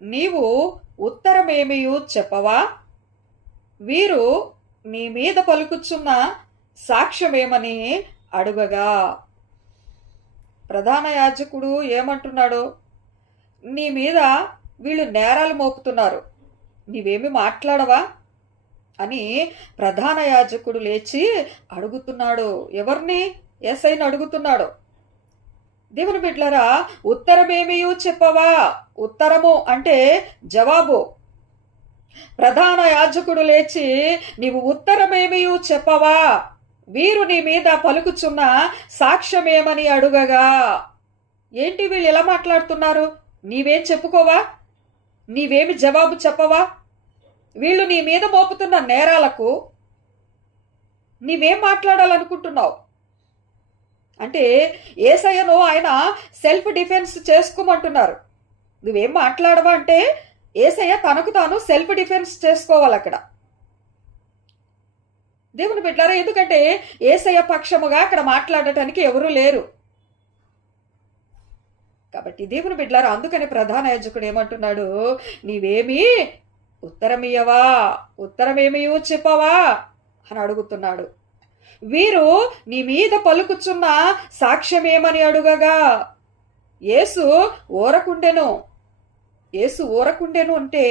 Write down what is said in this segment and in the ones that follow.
నీవు ఉత్తరమేమియు చెప్పవా? వీరు నీ మీద పలుకుచున్న సాక్ష్యమేమని అడుగగా, ప్రధాన యాజకుడు ఏమంటున్నాడు? నీ మీద వీళ్ళు నేరాలు మోపుతున్నారు, నీవేమి మాట్లాడవా అని ప్రధాన యాజకుడు లేచి అడుగుతున్నాడు. ఎవరిని? యేసయ్యను అడుగుతున్నాడు. దేవుని బిడ్డలారా, ఉత్తరమేమియు చెప్పవా? ఉత్తరము అంటే జవాబు. ప్రధాన యాజకుడు లేచి, నీవు ఉత్తరమేమియు చెప్పవా? వీరు నీ మీద పలుకుచున్న సాక్ష్యమేమని అడుగగా. ఏంటి వీళ్ళు ఎలా మాట్లాడుతున్నారు? నీవేం చెప్పుకోవా? నీవేమి జవాబు చెప్పవా? వీళ్ళు నీ మీద మోపుతున్న నేరాలకు నీవేం మాట్లాడాలనుకుంటున్నావు? అంటే యేసయ్యను ఆయన సెల్ఫ్ డిఫెన్స్ చేసుకోమంటున్నారు. నువ్వేం మాట్లాడవా అంటే యేసయ్య తనకు తాను సెల్ఫ్ డిఫెన్స్ చేసుకోవాలి అక్కడ. దేవుని బిడ్డలారా, ఎందుకంటే యేసయ్య పక్షముగా అక్కడ మాట్లాడటానికి ఎవరూ లేరు కాబట్టి. దేవుని బిడ్డలారా, అందుకని ప్రధాన యాజకుడు ఏమంటున్నాడు? నీవేమి ఉత్తరమియ్యవా? ఉత్తరమేమియు చెప్పవా అని అడుగుతున్నాడు. వీరు నీ మీద పలుకుచున్న సాక్ష్యమేమని అడుగగా. యేసు ఊరకుండెను. యేసు ఊరకుండెను అంటే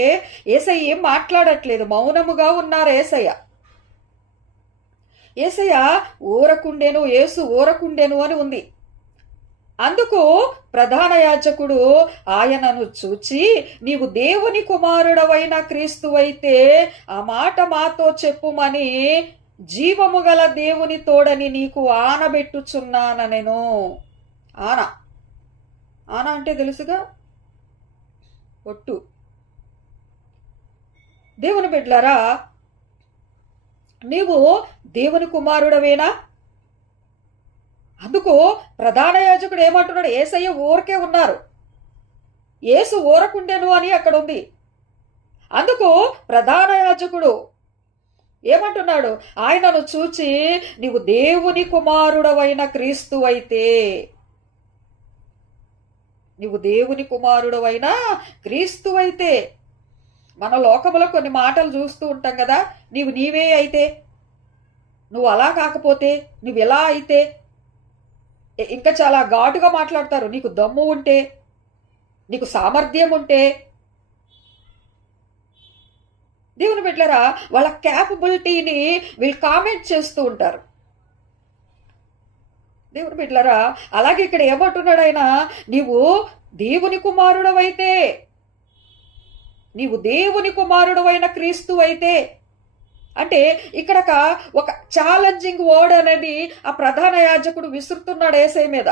యేసయ్య ఏం మాట్లాడట్లేదు, మౌనముగా ఉన్నారు యేసయ్య. యేసయ్య ఊరకుండెను, యేసు ఊరకుండెను అని ఉంది. అందుకు ప్రధాన యాజకుడు ఆయనను చూచి, నీవు దేవుని కుమారుడవైన క్రీస్తువైతే ఆ మాట మాతో చెప్పుమని జీవము గల దేవుని తోడని నీకు ఆనబెట్టుచున్నానెను. ఆన ఆన అంటే తెలుసుగా, ఒట్టు. దేవుని బిడ్డలారా, నీవు దేవుని కుమారుడవేనా? అందుకు ప్రధాన యాజకుడు ఏమంటున్నాడు? యేసయ్య ఊరకే ఉన్నారు, యేసు ఊరకుండెను అని అక్కడ ఉంది. అందుకు ప్రధాన యాజకుడు ఏమంటున్నాడు? ఆయనను చూచి, నీవు దేవుని కుమారుడవైన క్రీస్తు అయితే, నీవు దేవుని కుమారుడవైన క్రీస్తు అయితే. మన లోకములో కొన్ని మాటలు చూస్తూ ఉంటాం కదా, నీవే అయితే, నువ్వు అలా కాకపోతే, నువ్వు ఎలా అయితే, ఇంకా చాలా ఘాటుగా మాట్లాడతారు. నీకు దమ్ము ఉంటే, నీకు సామర్థ్యం ఉంటే. దేవుని బిడ్డలారా, వాళ్ళ క్యాపబిలిటీని వీళ్ళు కామెంట్ చేస్తూ ఉంటారు. దేవుని బిడ్డలారా, అలాగే ఇక్కడ ఏమంటున్నాడు ఆయన? నీవు దేవుని కుమారుడవైతే, నీవు దేవుని కుమారుడవైన క్రీస్తు అయితే అంటే ఇక్కడ ఒక ఛాలెంజింగ్ వర్డ్ అనేది ఆ ప్రధాన యాజకుడు విసురుతున్నాడు యేసయ్య మీద.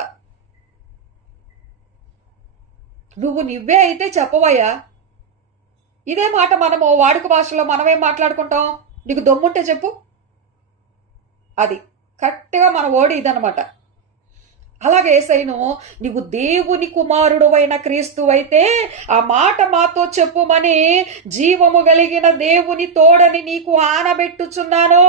నువ్వే అయితే చెప్పవయ్యా. ఇదే మాట మనము వాడుక భాషలో మనమేం మాట్లాడుకుంటాం? నీకు దమ్ముంటే చెప్పు. అది కరెక్ట్గా మన వర్డ్ ఇదనమాట. అలాగే యేసయ్యను, నీవు దేవుని కుమారుడవైన క్రీస్తువైతే ఆ మాట మాతో చెప్పుమని జీవము కలిగిన దేవుని తోడని నీకు ఆనబెట్టుచున్నాను.